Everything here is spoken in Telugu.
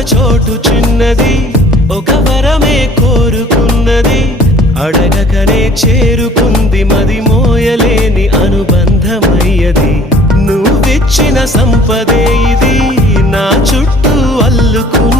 చోటు చిన్నది, ఒక వరమే కోరుకున్నది, అడగకనే చేరుకుంది, మది మోయలేని అనుబంధమయ్యది. నువ్విచ్చిన సంపదే ఇది, నా చుట్టూ అల్లుకున్నది.